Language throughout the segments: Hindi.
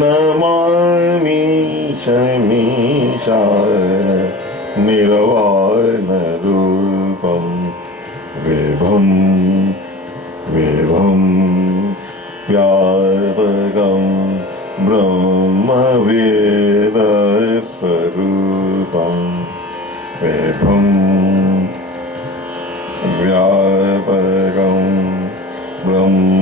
नमामि शमीशान निर्वाणरूपं विभुं विभुं व्यापकं ब्रह्मवेदस्वरूपं विभुं व्यापकं ब्रह्मवेदस्वरूपम्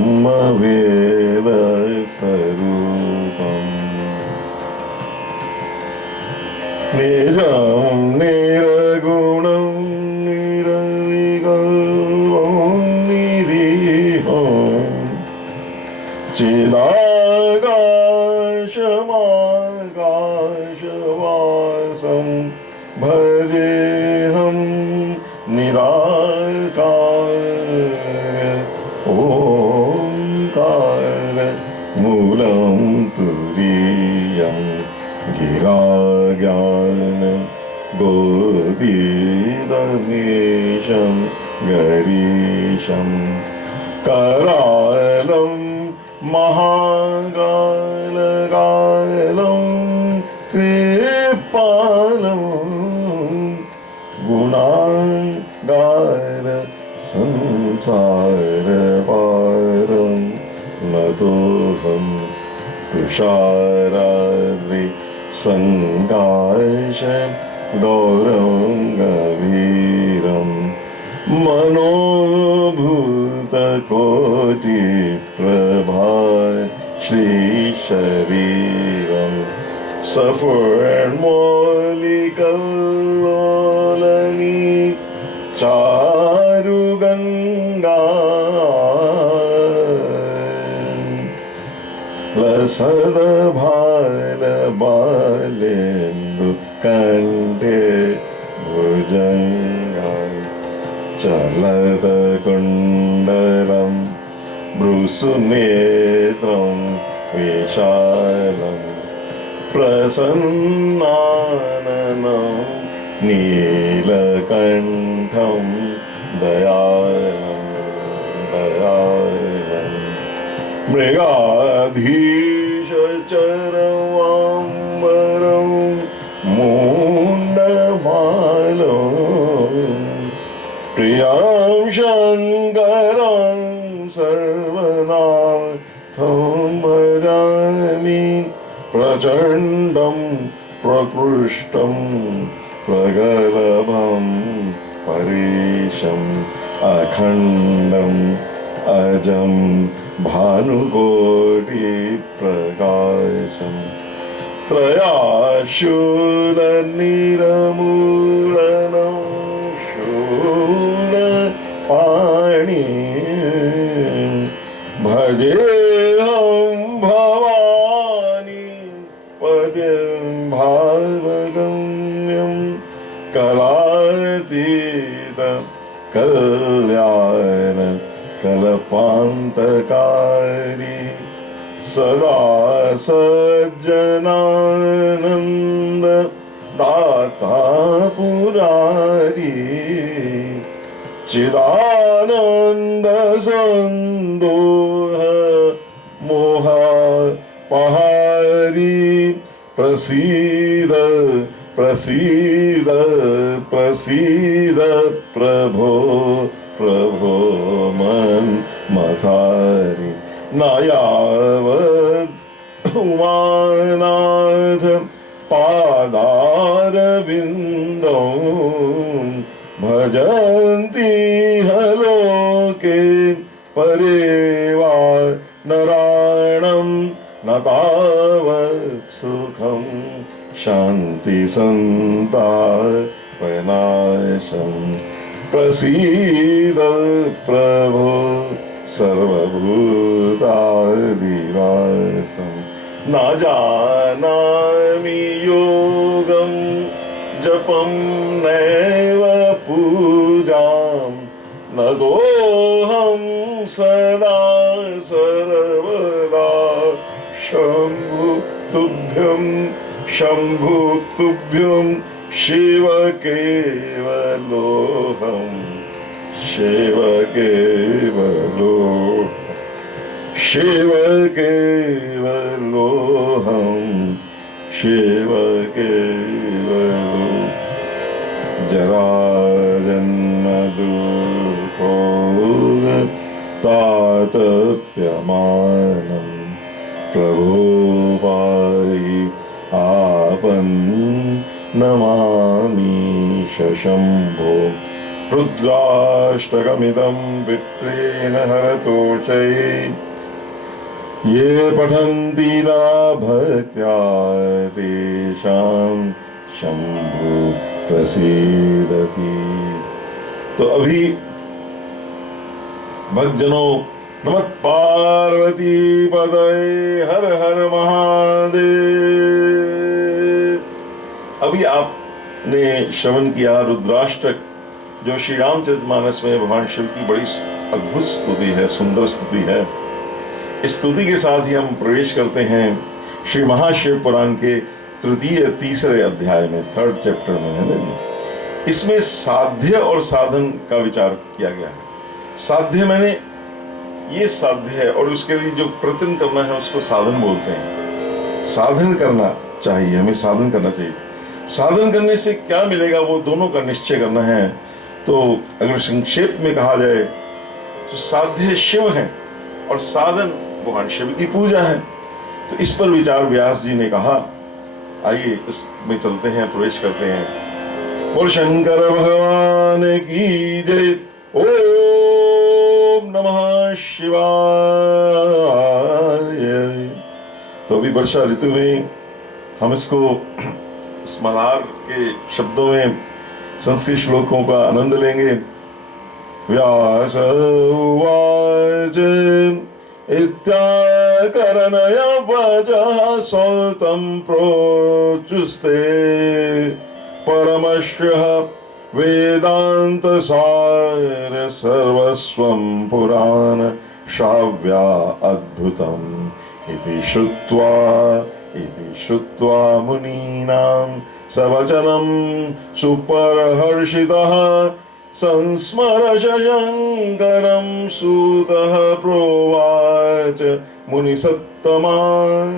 निजं निरगुणं निरविकल्पं निरीहं चिदाकाशमाकाशवासं भजेऽहं निराकार ओंकार मूलं तुरीयं गिराज्ञान बोधिदमीशं गरीशं करालं महाकालकालं कृपालं गुणागार संसारपारं नतोऽहं तुषाराद्रि सङ्काशं गौरवं मनोभूतकोटिप्रभा श्रीशरीरं सफुर्मौलिकल्लोलनी चारुगङ्गा लसदभालबालेन्दु कण्ठे भुजङ्गा चलदकुण्डलं भ्रूसुनेत्रं विशालं प्रसन्नाननं नीलकण्ठं दयालं दयालं मृगाधीशचरवाम्बरं मुण्डमालं प्रियं शङ्करं सर्वनाथं भजामि प्रचण्डं प्रकृष्टं प्रगल्भं परेशम् अखण्डम् अजं भानुकोटिप्रकाशं त्रयाशूलनिरमूलनं शूलपाणि भजेऽहं भवानी पद्यं भावगम्यं कलातीत कल्याण कल्पान्तकारी सदा सज्जनानन्द दाता पुरारी चिदानन्द सन्दोह मोह पहारी प्रसीद प्रसीद प्रसीद प्रभो प्रभो मन्मथारि नायावद् उमानाथ पादारविन्दं भजन्ति हलोके परेवा नराणं न तावत् सुखं शान्ति सन्तापनाशं प्रसीद प्रभो सर्वभूतादिवासं न जानामि योगं जपं नैव पूजां न दोऽहं सदा सर्वदा शम्भु तुभ्यं शिव केवलोऽहं शिव केवलो शिव केवलो केवलोऽहं शिव केवलो जराजन्म दुःखोत्तातप्यमानं प्रभो पाहि आपन्नमामि शम्भो रुद्राष्टकमिदं विप्रेण हरतोषये ये पठन्ति न भक्त्या तेषां शम्भो प्रसीदति। तो अभी भक्तजनों, नमः पार्वती पतये हर हर महादेव। अभी आपने श्रवण किया रुद्राष्टक, जो श्री रामचरितमानस में भगवान शिव की बड़ी अद्भुत स्तुति है, सुंदर स्तुति है। इस स्तुति के साथ ही हम प्रवेश करते हैं श्री महाशिव पुराण के तीसरे अध्याय में, 3rd चैप्टर में, है ना जी। इसमें साध्य और साधन का विचार किया गया है। साध्य माने ये साध्य है, और उसके लिए जो प्रयत्न करना है उसको साधन बोलते हैं। साधन करना चाहिए, हमें साधन करना चाहिए। साधन करने से क्या मिलेगा, वो दोनों का निश्चय करना है। तो अगर संक्षेप में कहा जाए तो साध्य शिव है और साधन भगवान शिव की पूजा है। तो इस पर विचार व्यास जी ने कहा। आइए इसमें चलते हैं, प्रवेश करते हैं। बोल शंकर भगवान की जय। ओम नमः शिवाय। तो अभी वर्षा ऋतु में हम इसको इस मल्हार के शब्दों में संस्कृत श्लोकों का आनंद लेंगे। व्यास उवाच इत्याकरणय वचः सौतं प्रोचुस्ते परमश्यः वेदांत सार सर्वस्वं पुराण श्राव्या अद्भुतम् इति श्रुत्वा मुनीनां सवचनं सुपरहर्षितः संस्मर शंकरं सूतः प्रोवाच मुनिसत्तमान्।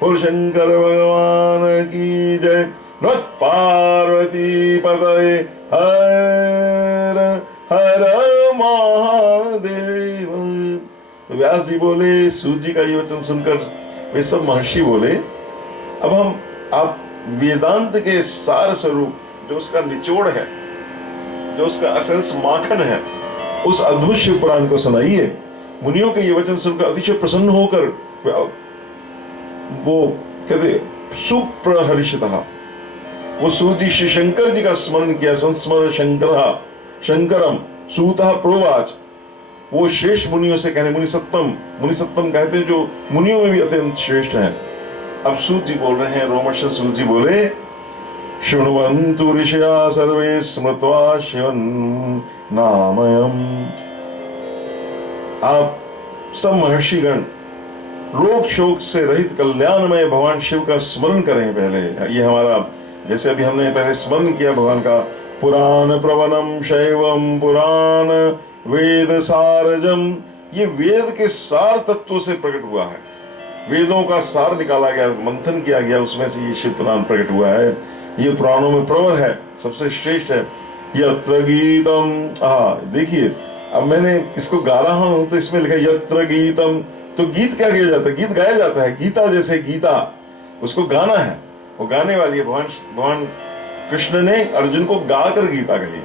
बोल शंकर भगवान की जय। नमः पार्वती पतये हर हर महादेव। तो व्यास जी बोले, सूत जी का ये वचन सुनकर वे सब महर्षि बोले, अब आप वेदांत के सार स्वरूप, जो उसका निचोड़ है, जो उसका असेंस माखन है, उस अद्भुत शिव पुराण को सुनाइए। मुनियों के ये वचन सुनकर अतिशय प्रसन्न होकर वो कहते सुप्रहर्षितः, वो सूत जी श्री शंकर जी का स्मरण किया। संस्मर शंकरम सूतः प्रोवाच, वो श्रेष्ठ मुनियों से कहने, मुनिसत्तम कहते हैं जो मुनियों में भी अत्यंत श्रेष्ठ हैं। अब सूत जी बोल रहे हैं, रोमर्षण सूत जी बोले, शृण्वन्तु ऋषया सर्वे स्मृत्वा शिवं नामयम्। आप सब महर्षिगण रोग शोक से रहित कल्याणमय भगवान शिव का स्मरण करें पहले। ये हमारा, जैसे अभी हमने पहले स्मरण किया भगवान का, पुराण प्रवणम शैवम पुराण वेद सारजम, ये वेद के सार तत्वों से प्रकट हुआ है। वेदों का सार निकाला गया, मंथन किया गया, उसमें से ये शिव पुराण प्रकट हुआ है। ये पुराणों में प्रवर है, सबसे श्रेष्ठ है। यत्र गीतम, देखिए अब मैंने इसको गा रहा हूं तो इसमें लिखा यत्र गीतम। तो गीत क्या किया जाता है? गीत गाया जाता है। गीता जैसे गीता, उसको गाना है, वो गाने वाली है। भगवान कृष्ण ने अर्जुन को गाकर गीता कही।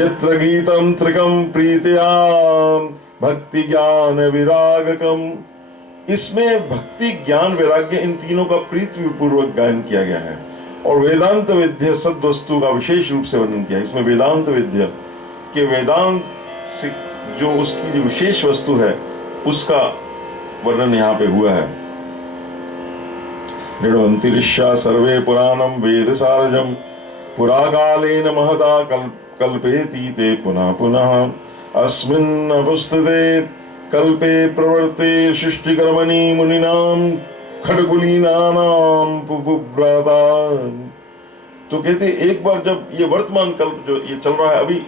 यत्र गीतम त्रिकम प्रीत्याम भक्ति ज्ञान विरागकम, इसमें भक्ति ज्ञान वैराग्य इन तीनों का प्रीति पूर्वक गायन किया गया है। और वेदांत विद्या सद वस्तु का विशेष रूप से वर्णन किया। इसमें वेदांत विद्या के वेदांत से जो उसकी जो विशेष वस्तु है उसका वर्णन यहाँ पे हुआ है। ऋण्वन्तिरिष्या सर्वे पुराणम वेद सारजम पुराकालेन महता कल्पेति ते पुनः पुनः अस्मिन् पुस्तके कल्पे प्रवर्ते सृष्टिकर्मणि मुनिनाम खड़कुलीनानाम पुपुब्राता। तो कहते एक बार जब ये वर्तमान कल्प जो ये चल रहा है अभी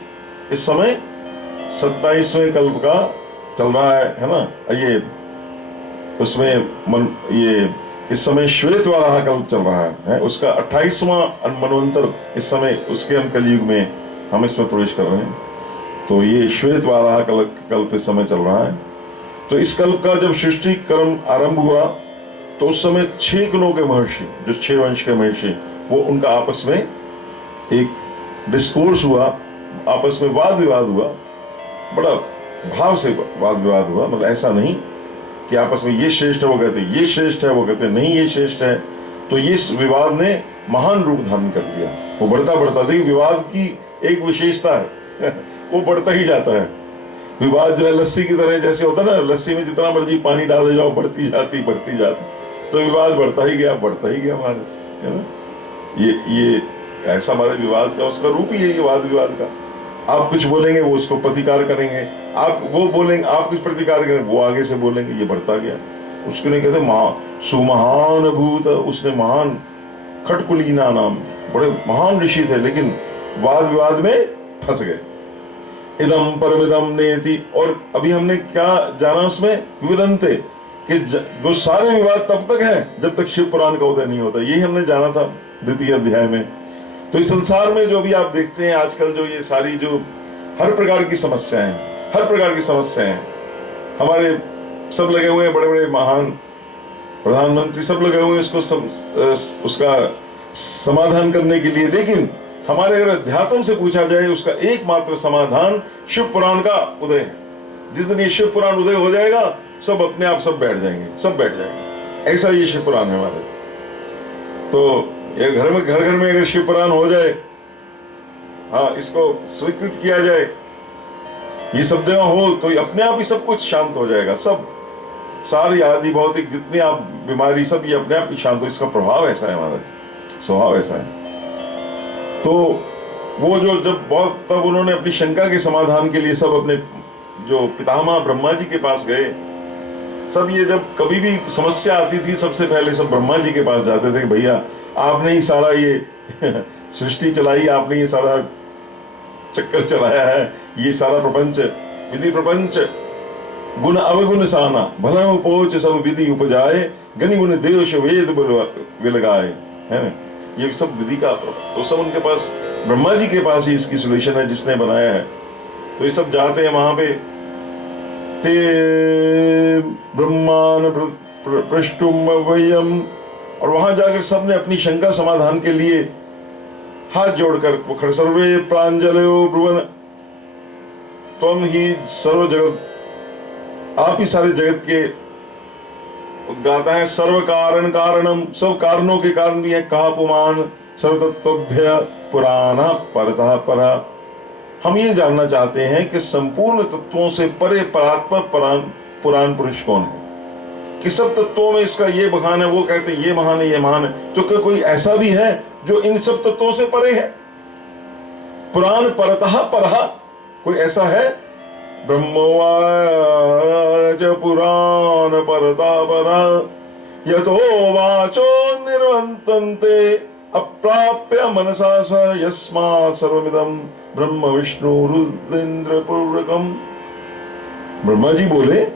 इस समय 27वें कल्प का चल रहा है ना, ये उसमें ये इस समय श्वेत वाराह कल्प चल रहा है, उसका 28वां मनवंतर इस समय, उसके हम कलयुग में हम इसमें प्रवेश कर रहे हैं। तो ये श्वेत वाराह कल्प इस समय चल रहा है। तो इस कल्प का जब सृष्टि कर्म आरंभ हुआ तो उस समय 6 कुलों के महर्षि, जो 6 वंश के महर्षि, वो उनका आपस में एक डिस्कोर्स हुआ, आपस में वाद विवाद हुआ, बड़ा भाव से वाद विवाद हुआ। मतलब ऐसा नहीं कि आपस में ये श्रेष्ठ है वो कहते ये श्रेष्ठ है, वो कहते नहीं ये श्रेष्ठ है। तो ये विवाद ने महान रूप धारण कर लिया। वो बढ़ता बढ़ता, देखिए विवाद की एक विशेषता है वो बढ़ता ही जाता है। विवाद जो है लस्सी की तरह, जैसे होता है ना, लस्सी में जितना मर्जी पानी डाले जाओ बढ़ती जाती। तो विवाद बढ़ता ही गया हमारे, है ना। ये ऐसा हमारे विवाद का उसका रूप ही है, ये वाद विवाद का। आप कुछ बोलेंगे वो उसको प्रतिकार करेंगे, आप वो बोलेंगे, आप कुछ प्रतिकार करेंगे, वो आगे से बोलेंगे, ये बढ़ता गया। उसको नहीं कहते सुमहान भूत, उसने महान खटकुलीना नाम, बड़े महान ऋषि थे, लेकिन वाद विवाद में फंस गए। इदम परमिदम नेति, और अभी हमने क्या जाना उसमें, विवदन्ते, कि जो सारे विवाद तब तक हैं जब तक शिव पुराण का उदय नहीं होता। यही हमने जाना था द्वितीय अध्याय में। तो इस संसार में जो भी आप देखते हैं आजकल, जो ये सारी जो हर प्रकार की समस्याएं, हमारे सब लगे हुए हैं, बड़े बड़े महान प्रधानमंत्री सब लगे हुए हैं इसको उसका समाधान करने के लिए। लेकिन हमारे अगर अध्यात्म से पूछा जाए, उसका एकमात्र समाधान शिव पुराण का उदय है। जिस दिन ये शिव पुराण उदय हो जाएगा, सब अपने आप सब बैठ जाएंगे। ऐसा ये शिव पुराण है हमारे। तो ये घर में अगर शिव पुराण हो जाए, हाँ, इसको स्वीकृत किया जाए, ये सब जगह हो, तो अपने आप ही सब कुछ शांत हो जाएगा। सब सारी आदि भौतिक जितनी आप बीमारी, सब ये अपने आप ही शांत हो। इसका प्रभाव ऐसा है हमारा, स्वभाव ऐसा है। तो वो जो जब बहुत, तब उन्होंने अपनी शंका के समाधान के लिए सब अपने जो पितामह ब्रह्मा जी के पास गए। सब ये जब कभी भी समस्या आती थी, सबसे पहले सब ब्रह्मा जी के पास जाते थे, भैया आपने ही सारा ये सृष्टि चलाई, आपने ये सारा चक्कर चलाया है, ये सारा प्रपंच, विधि प्रपंच, गुण अवगुण साना, भला पोच सब विधि उपजाए, गनि गुण देश वेद विलगाए, है ये सब विधि का। तो सब उनके पास, ब्रह्मा जी के पास ही इसकी सोल्यूशन है, जिसने बनाया है। तो ये सब जाते हैं वहां पे, ते ब्रह्मान पृष्ठुम वयम, और वहां जाकर सबने अपनी शंका समाधान के लिए हाथ जोड़कर, सर्वे प्रांजलो ब्रुवन त्वम ही सर्व जगत, आप ही सारे जगत के उद्गाता है। सर्व कारण कारणम, सब कारणों के कारण भी है। कहा पुमान सर्वतत्वभ्य पुराना परतः परा, हम ये जानना चाहते हैं कि संपूर्ण तत्वों से परे परात्पर पुराण पुरुष कौन है, कि सब तत्वों में इसका ये बखान है, वो कहते हैं ये महान है, ये महान है। तो क्या कोई ऐसा भी है जो इन सब तत्वों से परे है? पुराण परतः परः, कोई ऐसा है? ब्रह्मवाच पुराण परतः परः यतो वाचो निर्वन्तन्ते अप्राप्य मनसा स यस्मात् सर्वमिदं ब्रह्म विष्णु रुद्रेन्द्र पूर्वकम। ब्रह्मा जी बोले,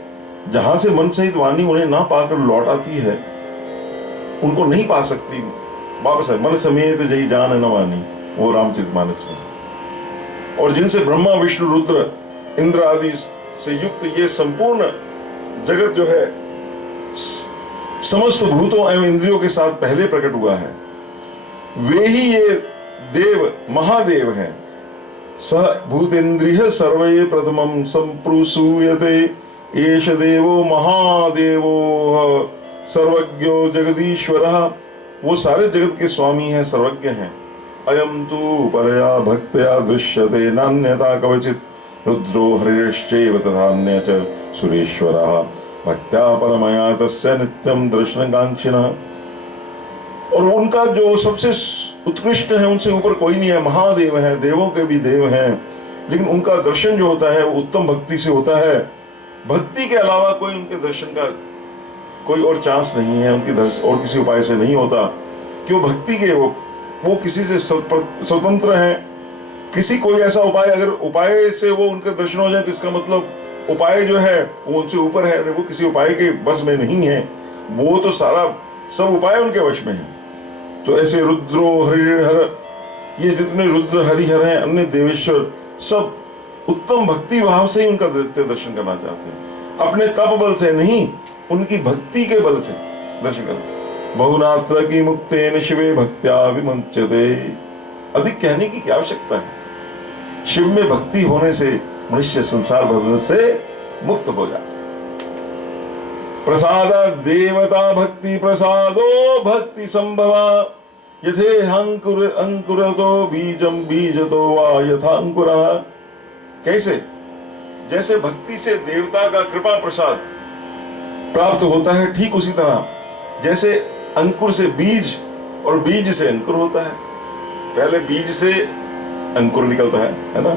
जहां से मन सहित वाणी उन्हें ना पाकर लौट आती है, उनको नहीं पा सकती वापस है। मन समेत जही जान न वानी, वो रामचरितमानस में। और जिनसे ब्रह्मा विष्णु रुद्र इंद्र आदि से युक्त ये संपूर्ण जगत जो है, समस्त भूतों एवं इंद्रियों के साथ पहले प्रकट हुआ है, वे ही ये देव महादेव हैं। स भूतेन्द्रिय सर्वे प्रथमं संप्रुसूयते, एष देवो महादेवो सर्वज्ञो जगदीश्वरः, वो सारे जगत के स्वामी हैं, सर्वज्ञ हैं। अयम तु परया भक्त्या दृश्यते नान्यथा कवचित्, रुद्रो हरिश्चैव तथान्य च सुरेश्वरः, भक्त्या परमया तस्य नित्यं दर्शनकांक्षिणः। और उनका जो सबसे उत्कृष्ट है, उनसे ऊपर कोई नहीं है, महादेव है, देवों के भी देव हैं। लेकिन उनका दर्शन जो होता है वो उत्तम भक्ति से होता है। भक्ति के अलावा कोई उनके दर्शन का कोई और चांस नहीं है, उनकी दर्शन और किसी उपाय से नहीं होता। क्यों? भक्ति के वो किसी से स्वतंत्र हैं। किसी कोई ऐसा उपाय, अगर उपाय से वो उनके दर्शन हो जाए तो इसका मतलब उपाय जो है वो उनसे ऊपर है, वो किसी उपाय के बस में नहीं है, वो तो सारा सब उपाय उनके वश में है। तो ऐसे रुद्रो हरिहर, ये जितने रुद्र हरिहर हैं, अन्य देवेश्वर, सब उत्तम भक्ति भाव से ही उनका दर्शन करना चाहते हैं, अपने तप बल से नहीं, उनकी भक्ति के बल से दर्शन करना। बहुनात्र की मुक्तेन शिवे भक्त्या विमुच्यते। अधिक कहने की क्या आवश्यकता है, शिव में भक्ति होने से मनुष्य संसार बंधन से मुक्त हो जाता है। प्रसाद देवता भक्ति प्रसादो भक्ति संभवा, यथे अंकुरतो बीजम बीजतो वा यथा अंकुरः। कैसे? जैसे भक्ति से देवता का कृपा प्रसाद प्राप्त होता है, ठीक उसी तरह जैसे अंकुर से बीज और बीज से अंकुर होता है। पहले बीज से अंकुर निकलता है ना,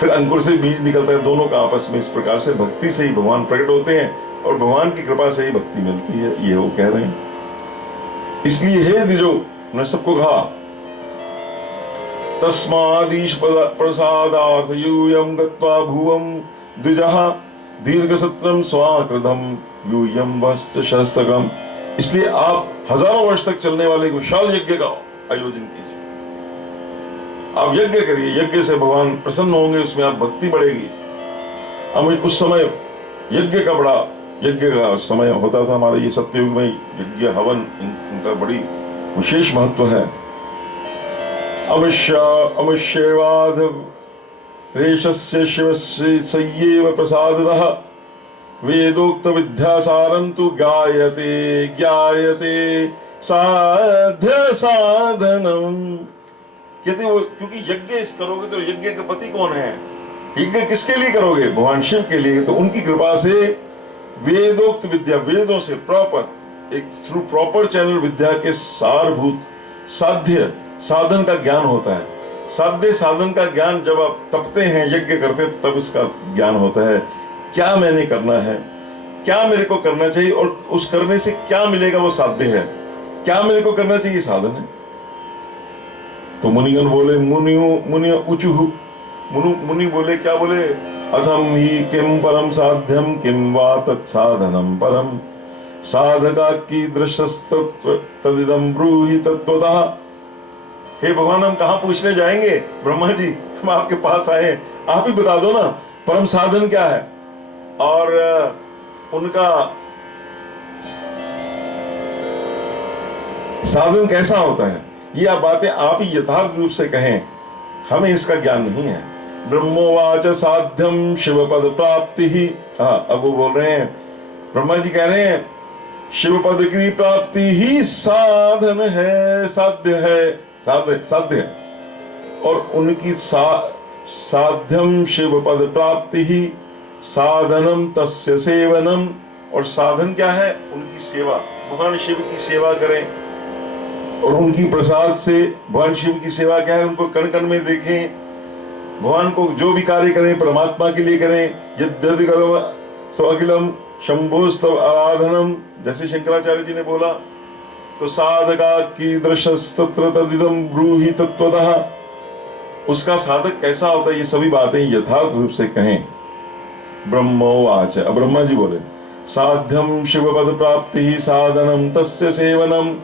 फिर अंकुर से बीज निकलता है, दोनों का आपस में। इस प्रकार से भक्ति से ही भगवान प्रकट होते हैं और भगवान की कृपा से ही भक्ति मिलती है, ये वो कह रहे हैं। इसलिए हे द्विजो, उन्होंने सबको कहा, तस्मादीश प्रसादार्थ यूयम गत्वा भुवम द्विजः दीर्घसत्रम स्वाकृतम यूयम वस्त शस्त्रकम। इसलिए आप हजारों वर्ष तक चलने वाले विशाल यज्ञ का आयोजन कीजिए। आप यज्ञ करिए, यज्ञ से भगवान प्रसन्न होंगे, उसमें आप भक्ति बढ़ेगी। हम उस समय यज्ञ का बड़ा यज्ञ का समय होता था हमारे ये सत्ययुग में, यज्ञ हवन इनका बड़ी विशेष महत्व है। अमुष्यवाद रेशस्य शिवस्य सय्येव प्रसादतः वेदोक्त विद्यासारं तु गायते ज्ञायते साध्य साधनम। कहते वो, क्योंकि यज्ञ इस करोगे तो यज्ञ का पति कौन है? यज्ञ किसके लिए करोगे? भगवान शिव के लिए। तो उनकी कृपा से वेदोक्त विद्या, वेदों से प्रॉपर, एक थ्रू प्रॉपर चैनल विद्या के सारभूत साध्य साधन का ज्ञान होता है। साध्य साधन का ज्ञान जब आप तपते हैं, यज्ञ करते हैं, तब इसका ज्ञान होता है। क्या मैंने करना है, क्या मेरे को करना चाहिए, और उस करने से क्या मिलेगा वो साध्य है। क्या मेरे को करना चाहिए, साधन है। तो मुनिगण बोले, मुनि उचुहु, मुनि बोले, क्या बोले? अथम ही किम परम साध्यम किम वा तत्साधनम परम साधका की तदिदम ब्रूहि तत्वतः। हे भगवान, हम कहाँ पूछने जाएंगे? ब्रह्मा जी, हम आपके पास आए, आप ही बता दो ना परम साधन क्या है और उनका साधन कैसा होता है। ये आप बातें आप ही यथार्थ रूप से कहें, हमें इसका ज्ञान नहीं है। ब्रह्मोवाच साध्यम शिव पद प्राप्ति ही। अब वो बोल रहे हैं, ब्रह्मा जी कह रहे हैं शिव पद की प्राप्ति ही साधन है, साध्य है, साध्य है। और उनकी साध्यम शिव पद प्राप्ति ही साधनम तस्य सेवनम। और साधन क्या है? उनकी सेवा, भगवान शिव की सेवा करें। और उनकी प्रसाद से भगवान शिव की सेवा क्या है? उनको कण कण में देखें, भगवान को जो भी कार्य करें परमात्मा के लिए करें। यद्यदि कर्म स्वाखिलम शंभोस्तव आराधनम, जैसे शंकराचार्य जी ने बोला। तो साधका की दृश्यस्तत्र तदिदम ब्रूहि तत्वतः। उसका साधक कैसा होता है, ये सभी बातें यथार्थ रूप से कहें। ब्रह्मोवाच, अब ब्रह्मा जी बोले, साध्यम शिव पद प्राप्ति ही साधनम तस्य सेवनम।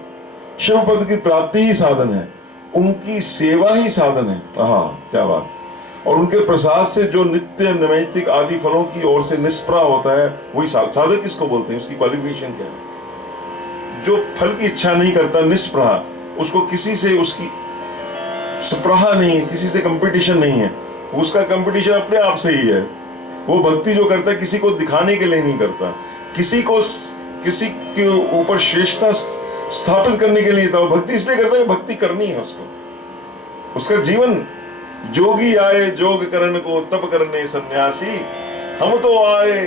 शिव पद की प्राप्ति ही साधन है, उनकी सेवा ही साधन है। क्या बात। और उनके प्रसाद से जो नित्य नैमित्तिक आदि फलों की ओर से निष्प्रा होता है, वही साधक किसको बोलते हैं? उसकी क्वालिफिकेशन क्या है? जो फल की इच्छा नहीं करता, निष्प्रा, उसको किसी से उसकी स्प्रहा नहीं है, किसी से कंपटीशन नहीं है, उसका कंपटीशन अपने आप से ही है। वो भक्ति जो करता है किसी को दिखाने के लिए नहीं करता, किसी के ऊपर श्रेष्ठता स्थापित करने के लिए था। वो भक्ति इसलिए करता है, भक्ति करनी है उसको। उसका जीवन, जोगी आए जोग करन को तप करने सन्यासी, हम तो आए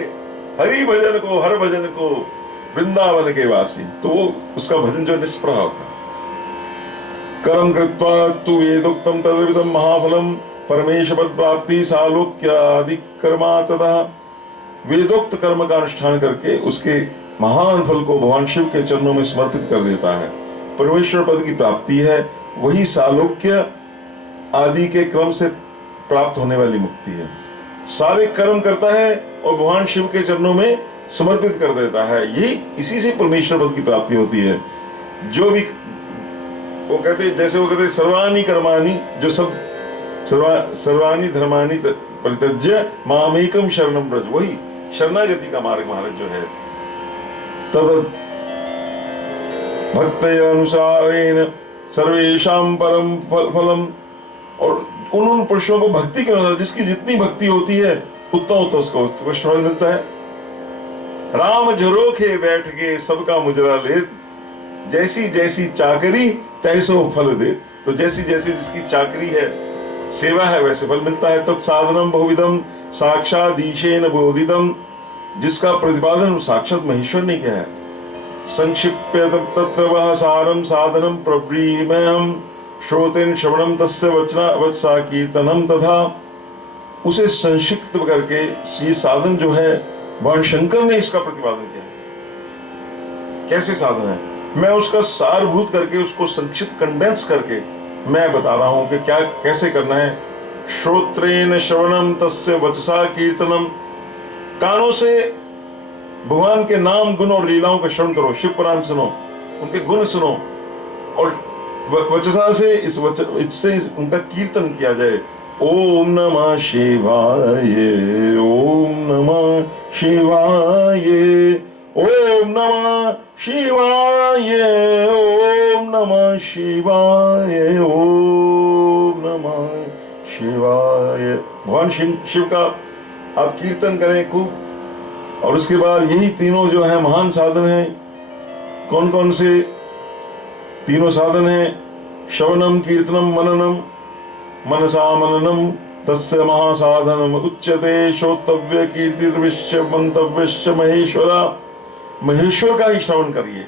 हरि भजन को, हर भजन को वृंदावन के वासी। तो वो उसका भजन जो निष्प्रह होता। कर्म कृत्वा तु वेदोक्तम तद्विदम महाफलम परमेश पद प्राप्ति सालोक्यादि कर्मा तथा। वेदोक्त कर्म का अनुष्ठान करके उसके महान फल को भगवान शिव के चरणों में समर्पित कर देता है। परमेश्वर पद की प्राप्ति है, वही सालोक्य आदि के क्रम से प्राप्त होने वाली मुक्ति है। सारे कर्म करता है और भगवान शिव के चरणों में समर्पित कर देता है। यही इसी से परमेश्वर पद की प्राप्ति होती है। जो भी वो कहते, जैसे वो कहते सर्वाणी कर्माणि, जो सब सर्वाणी धर्माणि परित्यज्य मामेकम शरणम व्रज, वही शरणागति का मार्ग महाराज जो है। तद भक्तय अनुसारेण सर्वेषां परम फलम, और उन पुरुषों को भक्ति के अनुसार, जिसकी जितनी भक्ति होती है उतना उतना उसको उत्कृष्ट फल मिलता है। राम झरोखे बैठ के सबका मुजरा लेत, जैसी जैसी चाकरी तैसो फल दे। तो जैसी जैसी जिसकी चाकरी है, सेवा है, वैसे फल मिलता है। तत्साधनम बहुविधम साक्षादीशेन बोधितम, जिसका प्रतिपादन साक्षात महेश्वर ने किया है। संक्षिप्य तत्र वह सारम साधनम प्रव्रीमयम् श्रोतेन श्रवणम तस्य वचना वत्सा कीर्तनम, तथा उसे संक्षिप्त करके ये साधन जो है भगवान शंकर ने इसका प्रतिपादन किया है। कैसे साधन है, मैं उसका सारभूत करके, उसको संक्षिप्त कंडेंस करके मैं बता रहा हूं कि क्या कैसे करना है। श्रोत्रेण श्रवणम तस्य वचसा कीर्तनम, कानों से भगवान के नाम गुण और लीलाओं का श्रवण करो, शिव पुराण सुनो, उनके गुण सुनो, और वचसा से इससे उनका कीर्तन किया जाए। ओम नमः शिवाय, ओम नमः शिवाय, ओम नमः शिवाय, ओम नमः शिवाय, ओम नमः शिवाय। भगवान शिव का आप कीर्तन करें खूब। और उसके बाद यही तीनों जो है महान साधन है। कौन कौन से तीनों साधन है? श्रवणम कीर्तनम मननम, मनसा मननम तस्य महासाधनम उच्यते। श्रोतव्य कीर्तिर्विश्य मंतव्यश्च महेश्वरा, महेश्वर का ही श्रवण करिए,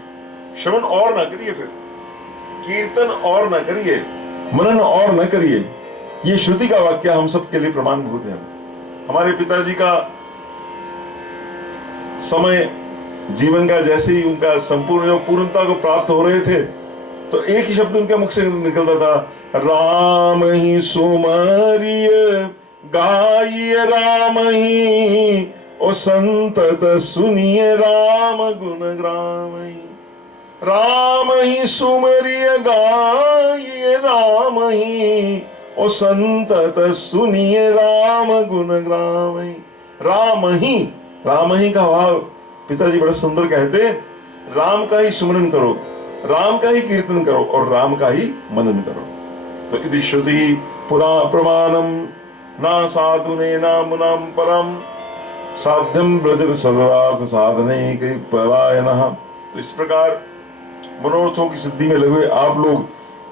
श्रवण और ना करिए, फिर कीर्तन और ना करिए, मनन और न करिए। ये श्रुति का वाक्य हम सबके लिए प्रमाणभूत है। हमारे पिताजी का समय जीवन का जैसे ही उनका संपूर्ण पूर्णता को प्राप्त हो रहे थे, तो एक ही शब्द उनके मुख से निकलता था, राम ही सुमरिय गाइय राम ही, ओ संतत सुनिए राम गुण ग्राम ही। राम ही सुमरिय गाइय राम ही, ओ संतत सुनिए राम गुण ग्राम ही। राम ही का भाव पिताजी बड़ा सुंदर कहते, राम का ही सुमरन करो, राम का ही कीर्तन करो और राम का ही मनन करो। तो इति श्रुति पुरा प्रमाणम ना साधुने नामुनाम परम साध्यम ब्रजत सर्वार्थ साधने कई परायणः। तो इस प्रकार मनोरथों की सिद्धि में लगे आप लोग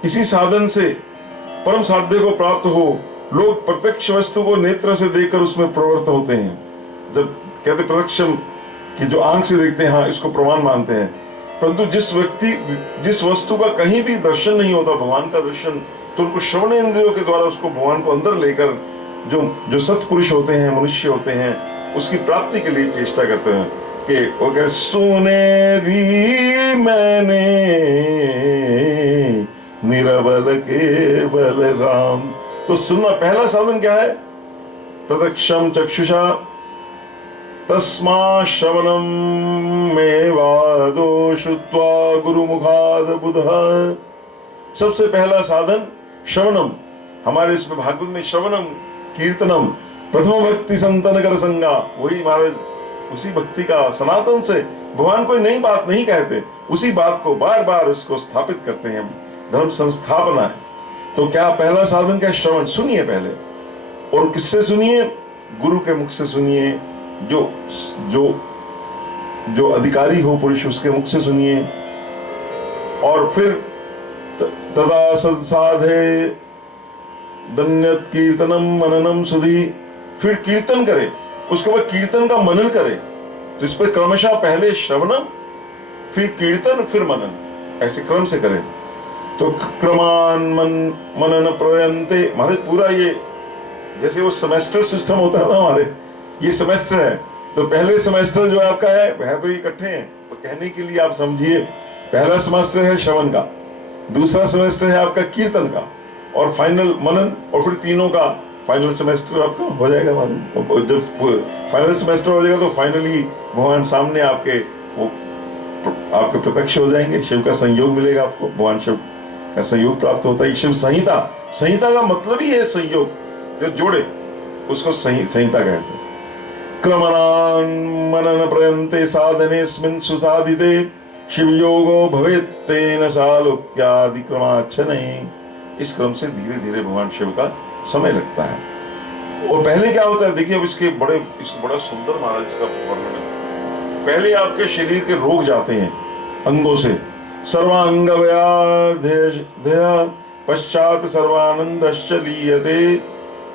इसी साधन से परम साध्य को प्राप्त हो। लोग प्रत्यक्ष वस्तु को नेत्र से देखकर उसमें प्रवृत्त होते हैं। जब कहते प्रत्यक्षम कि जो आंख से देखते हैं, हाँ इसको प्रमाण मानते हैं, परंतु जिस वस्तु का कहीं भी दर्शन नहीं होता, भगवान का दर्शन, तो उनको श्रवण इंद्रियों के द्वारा उसको भगवान को अंदर लेकर जो सत्पुरुष होते हैं, मनुष्य होते हैं, उसकी प्राप्ति के लिए चेष्टा करते हैं कि वो कह सुनेरी मैंने निरबल केवल राम। तो सुनना पहला साधन क्या है? प्रत्यक्षम चक्षुषा तस्मा श्रवणम मेवादो श्रुत्वा गुरुमुखाद बुधः। सबसे पहला साधन श्रवणम। हमारे इसमें भागवत में श्रवणम कीर्तनम प्रथम भक्ति संतन कर संगा, वही महाराज उसी भक्ति का सनातन से भगवान कोई नई बात नहीं कहते, उसी बात को बार बार उसको स्थापित करते हैं। धर्म संस्थापना है। तो क्या पहला साधन क्या? श्रवण। सुनिए पहले, और किससे सुनिए? गुरु के मुख से सुनिए। जो अधिकारी हो पुरुष, उसके मुख से सुनिए। और फिर तदा सत्साधे दन्यत कीर्तनम मननम सुधी, फिर कीर्तन करे, उसके बाद कीर्तन का मनन करे। तो इस पर क्रमशः पहले श्रवणम, फिर कीर्तन, फिर मनन, ऐसे क्रम से करें। तो क्रमान मनन प्रयंते, हमारे पूरा ये जैसे वो सेमेस्टर सिस्टम होता है ना, हमारे ये सेमेस्टर है। तो पहले सेमेस्टर जो आपका है वह तो इकट्ठे हैं, तो कहने के लिए आप समझिए, पहला सेमेस्टर है श्रवण का, दूसरा सेमेस्टर है आपका कीर्तन का, और फाइनल मनन, और फिर तीनों का फाइनल सेमेस्टर आपका हो जाएगा मालूम। जब फाइनल सेमेस्टर हो जाएगा तो फाइनली भगवान सामने आपके वो आपके प्रत्यक्ष हो जाएंगे, शिव का संयोग मिलेगा आपको, भगवान शिव का संयोग प्राप्त होता है। शिव संहिता, संहिता का मतलब ही है संयोग, जो जोड़े, उसको संहिता कहते हैं। क्रमणान मनन प्रयन्ते साधनेस्मिन् सुसाधिते शिव योगो भवेत् तेन सालोक्यादि क्रमाच्छनैः। इस क्रम से धीरे धीरे भगवान शिव का समय लगता है। और पहले क्या होता है, देखिए अब इसके बड़ा सुंदर महाराज इसका वर्णन है। पहले आपके शरीर के रोग जाते हैं अंगों से, सर्वांग व्याधि पश्चात सर्वानंदश्च लीयते।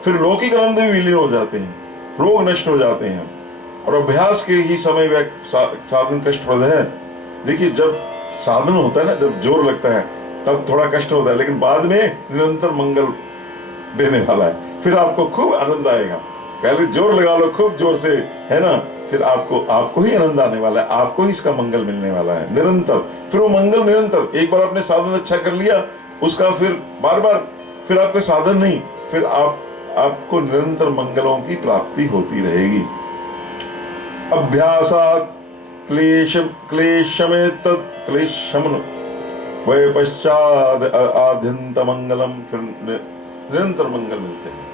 फिर लौकिक आनंद भी विलीन हो जाते हैं, रोग नष्ट हो जाते हैं। और अभ्यास के ही समय साधन कष्टप्रद है। देखिए जब साधन होता है ना, जब जोर लगता है तब थोड़ा कष्ट होता है, लेकिन बाद में निरंतर मंगल देने वाला है। फिर आपको खूब आनंद आएगा। पहले जोर लगा लो खूब जोर से, है ना, फिर आपको ही आनंद आने वाला है, आपको ही इसका मंगल मिलने वाला है निरंतर। फिर वो मंगल निरंतर, एक बार आपने साधन अच्छा कर लिया, उसका फिर बार बार, फिर आपके साधन नहीं, फिर आपको निरंतर मंगलों की प्राप्ति होती रहेगी। अभ्यासात क्लेशम वै पश्चाद आद्यंत मंगलम, फिर निरंतर मंगल मिलते हैं।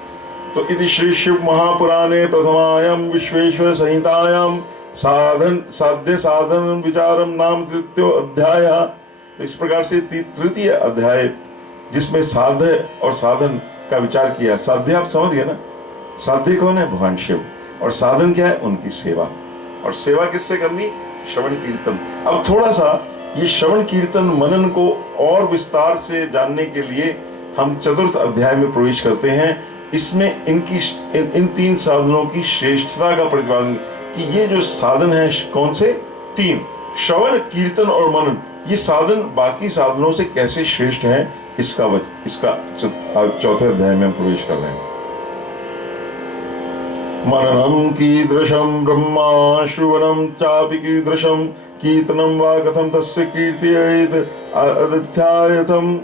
तो इति श्री शिव महापुराणे प्रथमायां विश्वेश्वर संहितायां साध्य साधन विचारम नाम तृतीयो अध्याय। तो इस प्रकार से तृतीय अध्याय, जिसमें साध्य और साधन का विचार किया। साध्य आप समझ गए ना, साध्य कौन है? भगवान शिव। और साधन क्या है? उनकी सेवा। और सेवा किससे करनी? श्रवण कीर्तन। अब थोड़ा सा ये श्रवण कीर्तन मनन को और विस्तार से जानने के लिए हम चतुर्थ अध्याय में प्रवेश करते हैं। इसमें इन तीन साधनों की श्रेष्ठता का प्रतिपादन, कि ये जो साधन है कौन से? तीन, श्रवण कीर्तन और मनन। ये साधन बाकी साधनों से कैसे श्रेष्ठ हैं, इसका चौथे अध्याय में हम प्रवेश कर रहे हैं। मननम कीदृशम ब्रह्मा श्रवणम चापि कीदृशम कीर्तनम वा कथम तस्य कीर्तयेत अध्यायतम।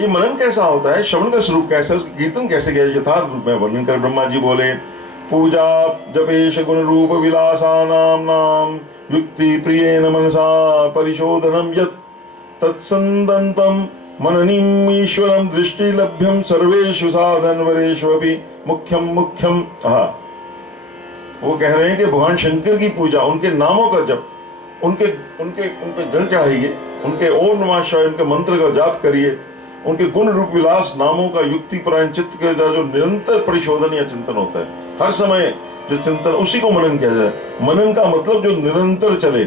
ये मनन कैसा होता है, श्रवण का स्वरूप कैसा है, उसकी कीर्तन कैसे किया, यथार्थ रूप में वर्णन कर ब्रह्मा जी बोले। पूजा जपेश गुण रूप विलासानाम नाम युक्ति प्रियेन मनसा परिशोधनम यत् तत्संदंतम मननीम ईश्वरम दृष्टि लभ्यम सर्वेषु साधन वरेषु अपि मुख्यम मुख्यम। वो कह रहे हैं कि भगवान शंकर की पूजा, उनके नामों का जप, उनके जल चढ़ाइए, उनके ओम नमः शिवाय उनके मंत्र का जाप करिए, उनके गुण रूप विलास नामों का युक्ति परायण चित्त का जो निरंतर परिशोधन या चिंतन होता है, हर समय जो चिंतन, उसी को मनन किया जाए। मनन का मतलब जो निरंतर चले,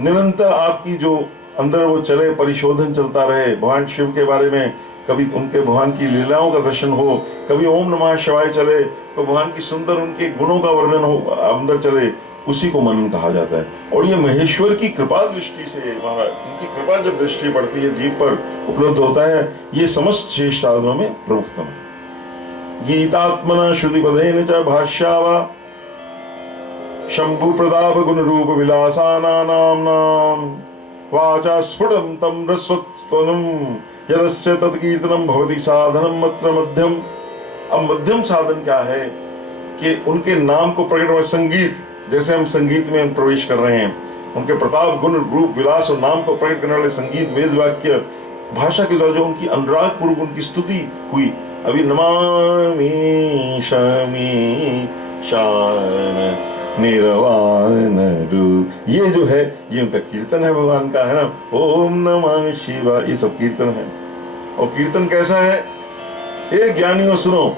निरंतर आपकी जो अंदर वो चले, परिशोधन चलता रहे भगवान शिव के बारे में। कभी उनके भगवान की लीलाओं का दर्शन हो, कभी ओम नमः शिवाय चले, तो भगवान की सुंदर उनके गुणों का वर्णन हो, अंदर चले, उसी को मनन कहा जाता है। और ये महेश्वर की कृपा दृष्टि से, उनकी कृपा जब दृष्टि पड़ती है जीव पर, उपलब्ध होता है। ये समस्त शेष साधनों में प्रमुखतम है। गीतात्मना श्रुति पदेन च भाष्यावा शंभु प्रताप गुण रूप विलासानाम वाचा स्फुटम तम रस्वत्स्तनम यदस्य तत्कीर्तनम भवति साधनम मत्र मध्यम। अब मध्यम साधन क्या है कि उनके नाम को प्रकट कर, संगीत, जैसे हम संगीत में हम प्रवेश कर रहे हैं, उनके प्रताप गुण रूप विलास और नाम को प्रकट करने वाले संगीत, वेद वाक्य, भाषा के द्वारा जो उनकी अनुराग पूर्वक उनकी स्तुति हुई। अभी नमामि शमी शान निर्वाण रू, ये जो है ये उनका कीर्तन है, भगवान का है ना। ओम नमः शिवाय, ये सब कीर्तन है। और कीर्तन कैसा है? एक ज्ञानियों सुनो,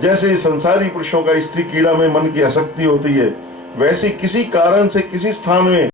जैसे संसारी पुरुषों का स्त्री कीड़ा में मन की आसक्ति होती है, वैसे किसी कारण से किसी स्थान में